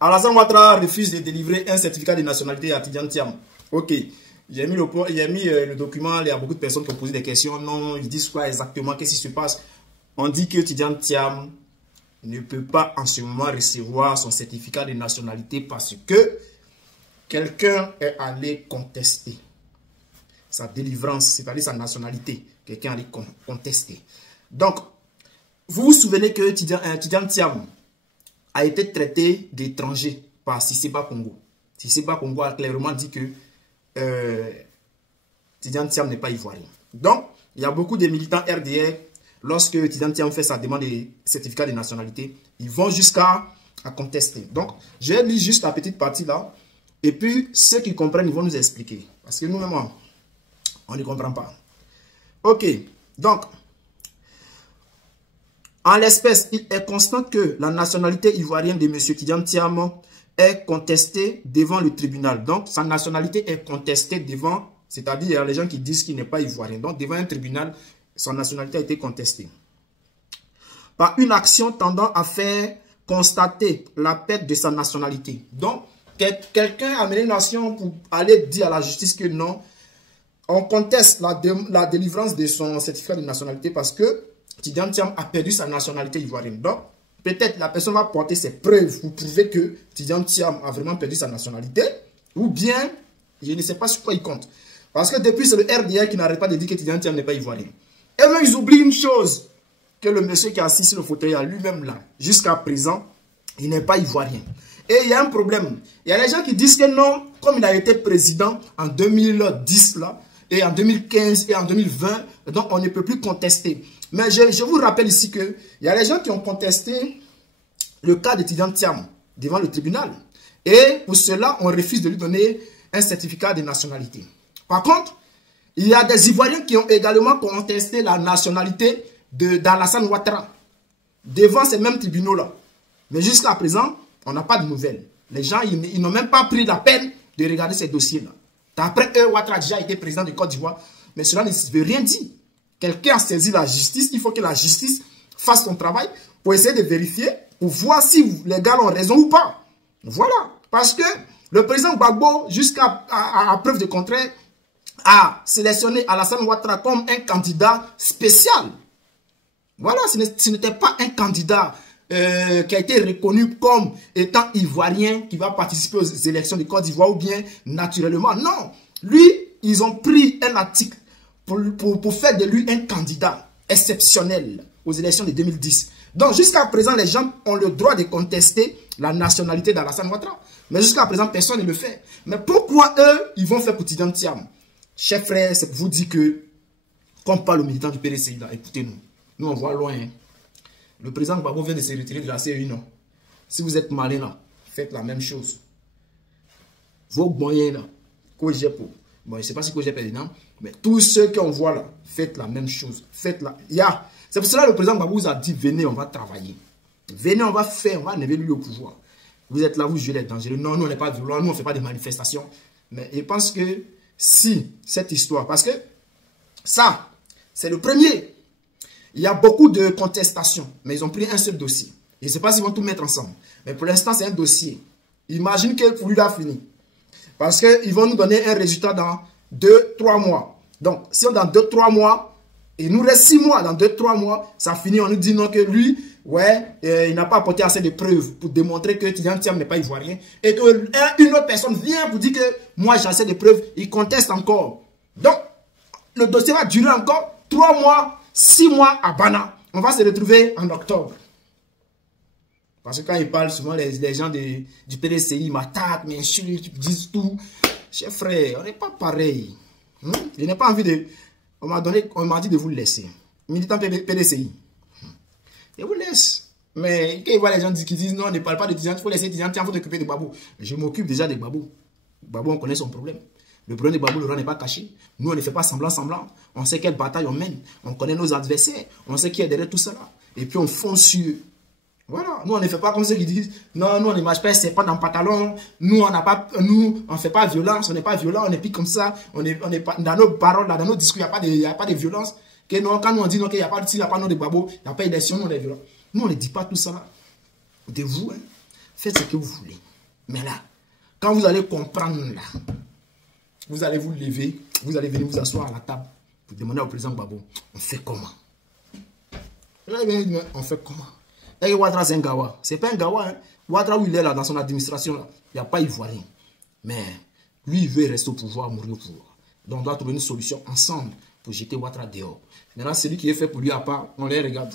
Alassane Ouattara refuse de délivrer un certificat de nationalité à Tidjane Thiam. Ok. J'ai mis le document, il y a beaucoup de personnes qui ont posé des questions. Non, ils disent quoi exactement, qu'est-ce qui se passe? On dit que Tidjane Thiam ne peut pas en ce moment recevoir son certificat de nationalité parce que quelqu'un est allé contester sa délivrance, c'est-à-dire sa nationalité. Quelqu'un est allé contester. Donc, vous vous souvenez que Tidjane Thiam a été traité d'étranger par Siseba Congo. Siseba Congo a clairement dit que Tidjane Thiam n'est pas ivoirien. Donc, il y a beaucoup de militants RDR, lorsque Tidjane Thiam fait sa demande de certificat de nationalité, ils vont jusqu'à contester. Donc, je lis juste la petite partie là, et puis ceux qui comprennent, ils vont nous expliquer. Parce que nous-mêmes, on ne comprend pas. Ok, donc, en l'espèce, il est constant que la nationalité ivoirienne de M. Tidjane Thiam est contestée devant le tribunal. Donc, sa nationalité est contestée devant, c'est-à-dire il y a les gens qui disent qu'il n'est pas ivoirien. Donc, devant un tribunal, son nationalité a été contestée. Par une action tendant à faire constater la perte de sa nationalité. Donc, quelqu'un a amené une action pour aller dire à la justice que non, on conteste la délivrance de son certificat de nationalité parce que Tidjane Thiam a perdu sa nationalité ivoirienne. Donc, peut-être la personne va porter ses preuves pour prouver que Tidjane Thiam a vraiment perdu sa nationalité. Ou bien, je ne sais pas sur quoi il compte. Parce que depuis, c'est le RDR qui n'arrête pas de dire que Tidjane Thiam n'est pas ivoirien. Et même, ils oublient une chose. Que le monsieur qui est assis sur le fauteuil à lui-même là, jusqu'à présent, il n'est pas ivoirien. Et il y a un problème. Il y a des gens qui disent que non, comme il a été président en 2010 là, et en 2015 et en 2020, donc on ne peut plus contester. Mais je vous rappelle ici qu'il y a des gens qui ont contesté le cas de Tidjane Thiam devant le tribunal. Et pour cela, on refuse de lui donner un certificat de nationalité. Par contre, il y a des Ivoiriens qui ont également contesté la nationalité d'Alassane Ouattara devant ces mêmes tribunaux-là. Mais jusqu'à présent, on n'a pas de nouvelles. Les gens, ils n'ont même pas pris la peine de regarder ces dossiers-là. D'après eux, Ouattara a déjà été président de Côte d'Ivoire, mais cela ne veut rien dire. Quelqu'un a saisi la justice, il faut que la justice fasse son travail pour essayer de vérifier, pour voir si les gars ont raison ou pas. Voilà. Parce que le président Gbagbo, jusqu'à preuve de contraire, a sélectionné Alassane Ouattara comme un candidat spécial. Voilà, ce n'était pas un candidat qui a été reconnu comme étant ivoirien qui va participer aux élections de Côte d'Ivoire ou bien naturellement. Non, lui, ils ont pris un article pour faire de lui un candidat exceptionnel aux élections de 2010. Donc, jusqu'à présent, les gens ont le droit de contester la nationalité d'Alassane Ouattara. Mais jusqu'à présent, personne ne le fait. Mais pourquoi eux, ils vont faire pour Tidjane Thiam? Chers frères, c'est pour vous dire que, comme parle le militant du PDCI, écoutez-nous. Nous, on voit loin. Hein. Le président Gbagbo vient de se retirer de la CEI, non? Si vous êtes malin, là, faites la même chose. Vos moyens, là, Kojepo. Bon, je ne sais pas si Kojepo est non, mais tous ceux qu'on voit là, faites la même chose. Faites-la. C'est pour cela que le président Gbagbo vous a dit, venez, on va travailler. Venez, on va faire, on va enlever lui au pouvoir. Vous êtes là, vous jugez les dangereux. Non, nous, on n'est pas violents, nous, on ne fait pas de manifestations. Mais je pense que si cette histoire, parce que ça, c'est le premier. Il y a beaucoup de contestations, mais ils ont pris un seul dossier. Je ne sais pas s'ils vont tout mettre ensemble. Mais pour l'instant, c'est un dossier. Imagine que pour lui, il a fini. Parce qu'ils vont nous donner un résultat dans 2-3 mois. Donc, si on dans 2-3 mois, il nous reste 6 mois. Dans 2-3 mois, ça finit. On nous dit non que lui, ouais, il n'a pas apporté assez de preuves pour démontrer que Tidjane Thiam n'est pas ivoirien. Et qu'une autre personne vient pour dire que moi, j'ai assez de preuves. Il conteste encore. Donc, le dossier va durer encore 3 mois. 6 mois à Bana. On va se retrouver en octobre. Parce que quand ils parlent, souvent les gens du PDCI m'attaquent, m'insultent, ils disent tout. Chers frères, on n'est pas pareil. Je n'ai pas envie de... On m'a dit de vous laisser. Militant PDCI. Je vous laisse. Mais quand ils voient les gens qui disent non, ne parle pas de Tidjane, il faut laisser Tidjane, il faut t'occuper de Gbagbo. Je m'occupe déjà de Gbagbo. Gbagbo, on connaît son problème. Le problème de Gbagbo, le rang n'est pas caché. Nous, on ne fait pas semblant. On sait quelle bataille on mène. On connaît nos adversaires. On sait qui est derrière tout cela. Et puis, on fonce sur eux. Voilà. Nous, on ne fait pas comme ceux qui disent non, nous, on ne marche pas, c'est pas dans le pantalon. Nous, on ne fait pas violence. On n'est pas violent. On n'est plus comme ça. On est pas, dans nos paroles, dans nos discours, il n'y a pas de violence. Que non, quand nous, on dit qu'il n'y a pas de nom de Gbagbo, il n'y a pas d'élection, nous, on est violent. Nous, on ne dit pas tout ça. De vous, hein. Faites ce que vous voulez. Mais là, quand vous allez comprendre là, vous allez vous lever, vous allez venir vous asseoir à la table pour demander au président Gbagbo, on fait comment? Là, il vient dire, on fait comment? Et Ouattara, c'est un Gawa. C'est pas un Gawa. Hein. Ouattara, où il est là, dans son administration, là, il n'y a pas Ivoirien. Mais lui, il veut rester au pouvoir, mourir au pouvoir. Donc, on doit trouver une solution ensemble pour jeter Ouattara dehors. Maintenant, celui qui est fait pour lui à part, on les regarde.